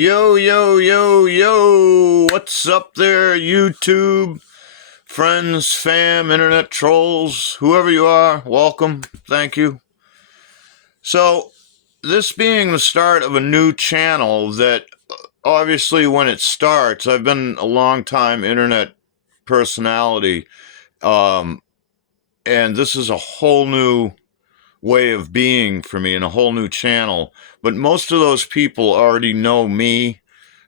Yo, yo, yo, yo, what's up there, YouTube? Friends, fam, internet trolls, whoever you are, welcome, thank you. So, this being the start of a new channel that, obviously, when it starts, I've been a long time internet personality, and this is a whole new way of being for me and a whole new channel. But most of those people already know me,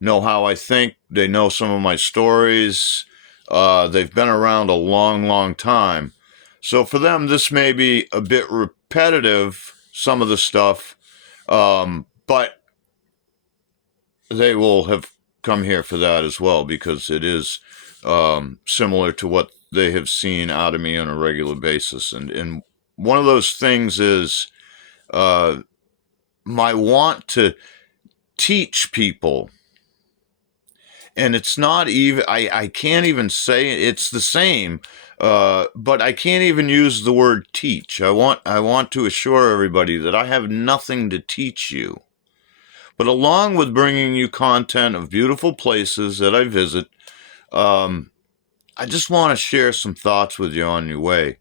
know how I think. They know some of my stories. They've been around a long, long time. So for them, this may be a bit repetitive, some of the stuff, but they will have come here for that as well, because it is similar to what they have seen out of me on a regular basis. And one of those things is my want to teach people. And it's not even, I can't even say it's the same, but I can't even use the word teach. I want to assure everybody that I have nothing to teach you. But along with bringing you content of beautiful places that I visit, I just want to share some thoughts with you on your way.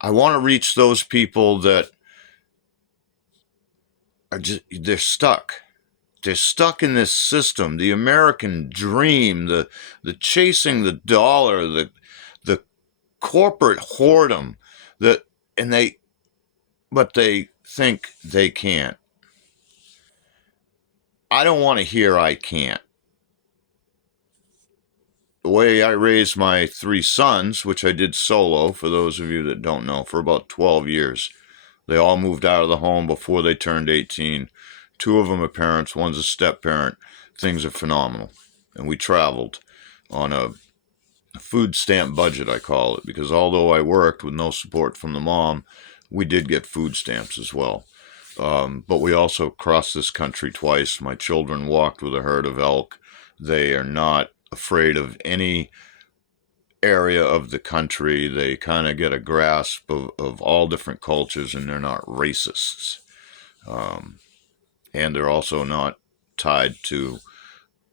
I want to reach those people that are they're stuck. They're stuck in this system, the American dream, the chasing the dollar, the corporate whoredom, but they think they can't. I don't want to hear I can't. The way I raised my 3 sons, which I did solo, for those of you that don't know, for about 12 years. They all moved out of the home before they turned 18. 2 of them are parents, one's a step-parent. Things are phenomenal. And we traveled on a food stamp budget, I call it, because although I worked with no support from the mom, we did get food stamps as well. But we also crossed this country twice. My children walked with a herd of elk. They are not afraid of any area of the country. They kind of get a grasp of all different cultures, and they're not racists. And they're also not tied to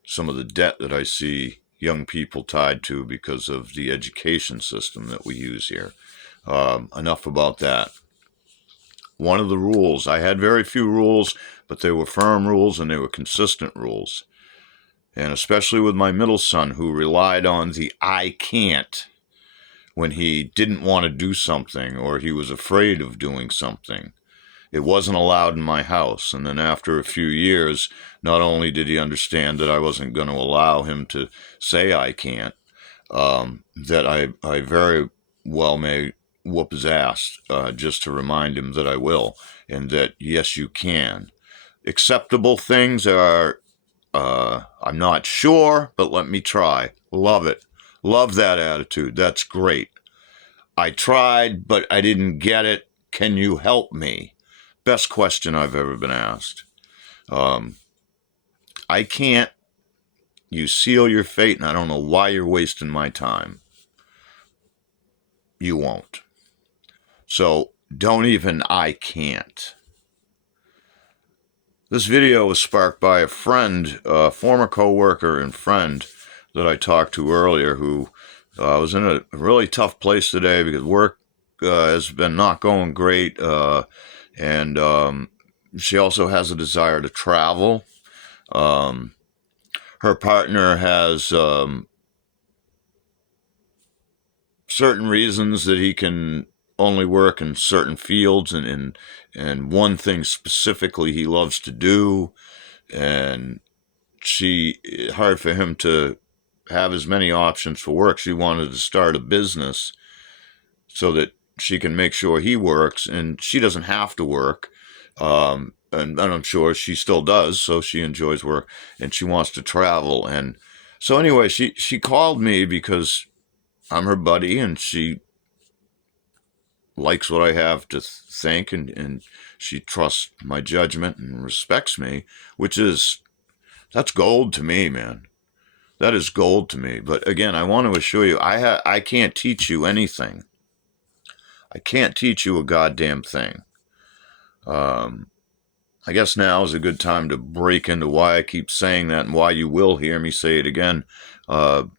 some of the debt that I see young people tied to because of the education system that we use here. Enough about that. One of the rules, I had very few rules, but they were firm rules and they were consistent rules. And especially with my middle son, who relied on the I can't when he didn't want to do something or he was afraid of doing something. It wasn't allowed in my house. And then after a few years, not only did he understand that I wasn't going to allow him to say I can't, that I very well may whoop his ass just to remind him that I will, and that, yes, you can. Acceptable things are, I'm not sure, but let me try. Love it. Love that attitude. That's great. I tried, but I didn't get it. Can you help me? Best question I've ever been asked. I can't. You seal your fate, and I don't know why you're wasting my time. You won't. So don't even I can't. This video was sparked by a friend, a former co-worker and friend that I talked to earlier, who was in a really tough place today because work has been not going great, and she also has a desire to travel. Her partner has certain reasons that he can only work in certain fields, and one thing specifically he loves to do, and hard for him to have as many options for work. She wanted to start a business so that she can make sure he works, and she doesn't have to work. And I'm sure she still does, so she enjoys work, and she wants to travel. And so anyway, she called me because I'm her buddy, and she likes what I have to think, and she trusts my judgment and respects me, that's gold to me, man. That is gold to me. But again, I want to assure you, I can't teach you anything. I can't teach you a goddamn thing. I guess now is a good time to break into why I keep saying that and why you will hear me say it again. I'll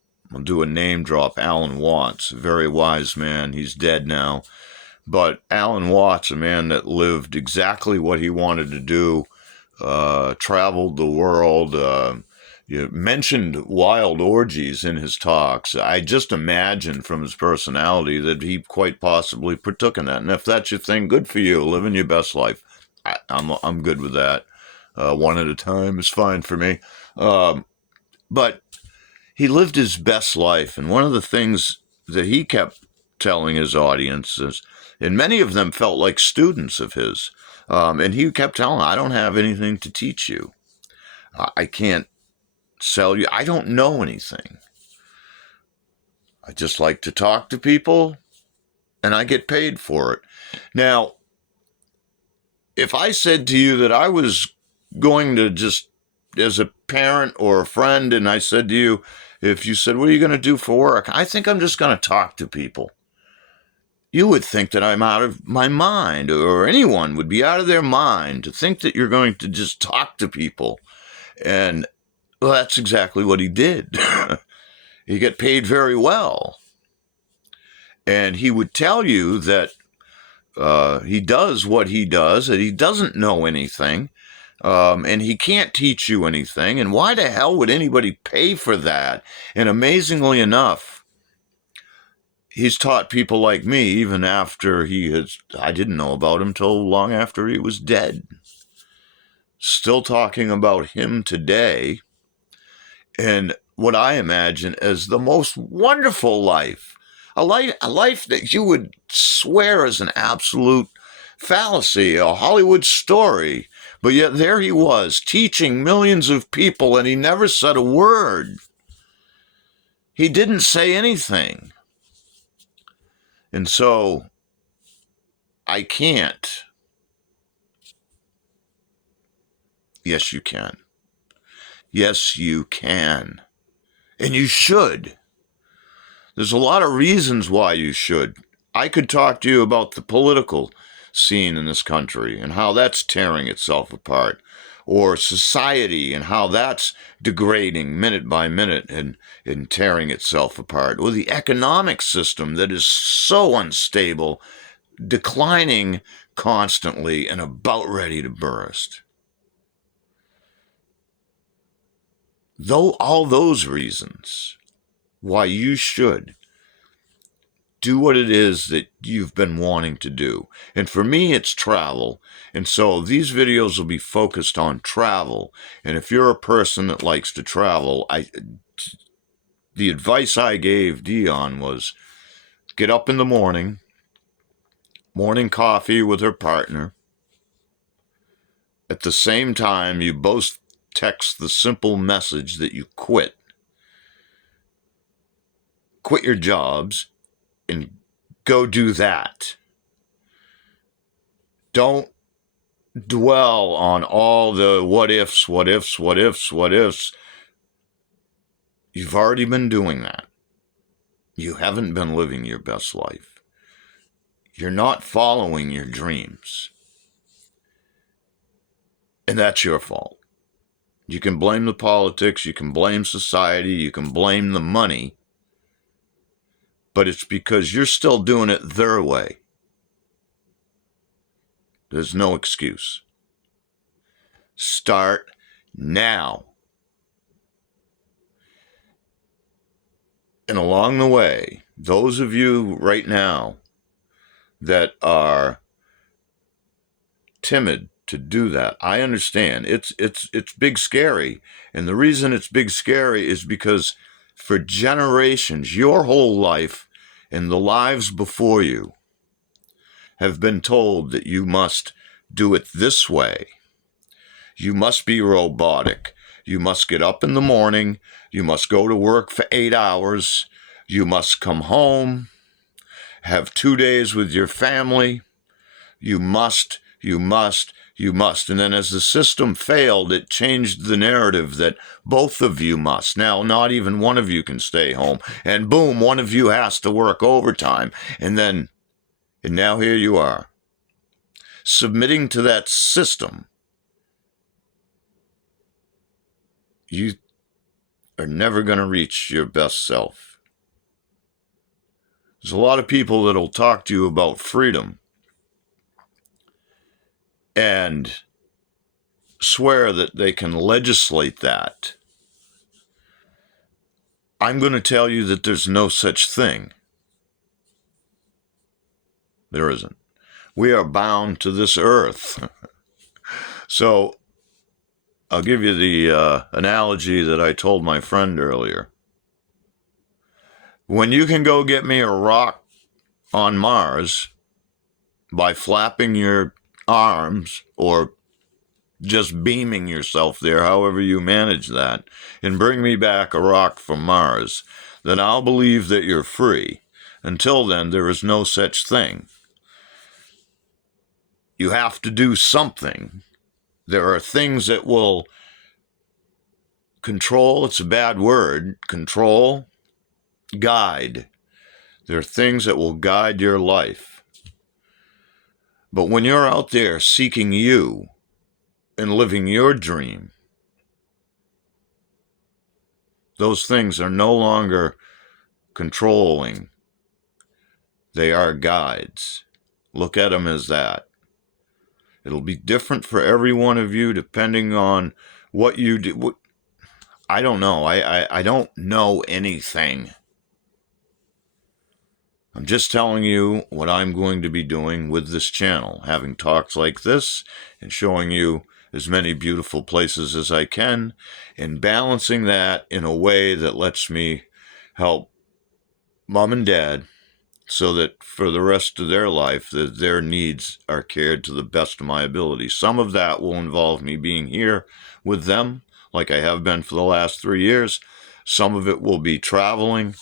do a name drop. Alan Watts, a very wise man. He's dead now. But Alan Watts, a man that lived exactly what he wanted to do, traveled the world, you mentioned wild orgies in his talks. I just imagine from his personality that he quite possibly partook in that. And if that's your thing, good for you, living your best life. I'm good with that. One at a time is fine for me. But he lived his best life, and one of the things that he kept telling his audiences, and many of them felt like students of his, and he kept telling them, I don't have anything to teach you. I can't sell you. I don't know anything. I just like to talk to people, and I get paid for it. Now, if I said to you that I was going to just, as a parent or a friend, and I said to you, if you said, what are you going to do for work? I think I'm just going to talk to people. You would think that I'm out of my mind, or anyone would be out of their mind to think that you're going to just talk to people. And well, that's exactly what he did. He got paid very well. And he would tell you that he does what he does, that he doesn't know anything, and he can't teach you anything. And why the hell would anybody pay for that? And amazingly enough, he's taught people like me even after I didn't know about him till long after he was dead. Still talking about him today, and what I imagine as the most wonderful life. A life that you would swear is an absolute fallacy, a Hollywood story. But yet there he was, teaching millions of people, and he never said a word. He didn't say anything. And so, I can't. Yes, you can. Yes, you can. And you should. There's a lot of reasons why you should. I could talk to you about the political scene in this country and how that's tearing itself apart, or society and how that's degrading minute by minute and tearing itself apart, or the economic system that is so unstable, declining constantly and about ready to burst. Though all those reasons why you should do what it is that you've been wanting to do. And for me, it's travel. And so these videos will be focused on travel. And if you're a person that likes to travel, the advice I gave Dionne was get up in the morning coffee with her partner. At the same time, you both text the simple message that you quit. Quit your jobs and go do that. Don't dwell on all the what ifs. You've already been doing that. You haven't been living your best life. You're not following your dreams. And that's your fault. You can blame the politics, you can blame society, you can blame the money, but it's because you're still doing it their way. There's no excuse. Start now. And along the way, those of you right now that are timid to do that, I understand. It's big scary. And the reason it's big scary is because for generations, your whole life and the lives before you have been told that you must do it this way. You must be robotic. You must get up in the morning. You must go to work for 8 hours. You must come home, have 2 days with your family. You must. And then as the system failed, it changed the narrative that both of you must. Now, not even one of you can stay home. And boom, one of you has to work overtime. And now here you are, submitting to that system you are never going to reach your best self. There's a lot of people that'll talk to you about freedom and swear that they can legislate that. I'm going to tell you that there's no such thing. There isn't. We are bound to this earth. So I'll give you the analogy that I told my friend earlier. When you can go get me a rock on Mars by flapping your arms or just beaming yourself there, however you manage that, and bring me back a rock from Mars, then I'll believe that you're free. Until then, there is no such thing. You have to do something. There are things that will control, it's a bad word, control, guide. There are things that will guide your life. But when you're out there seeking you and living your dream, those things are no longer controlling. They are guides. Look at them as that. It'll be different for every one of you depending on what you do. I don't know. I don't know anything. I'm just telling you what I'm going to be doing with this channel, having talks like this and showing you as many beautiful places as I can and balancing that in a way that lets me help mom and dad so that for the rest of their life that their needs are cared to the best of my ability. Some of that will involve me being here with them like I have been for the last 3 years. Some of it will be traveling.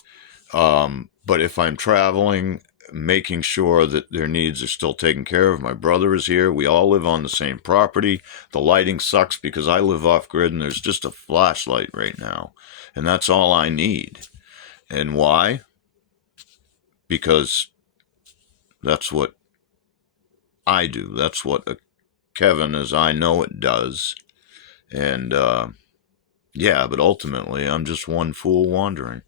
But if I'm traveling, making sure that their needs are still taken care of. My brother is here. We all live on the same property. The lighting sucks because I live off-grid and there's just a flashlight right now. And that's all I need. And why? Because that's what I do. That's what a Kevin as I know it does. And, yeah, but ultimately I'm just one fool wandering.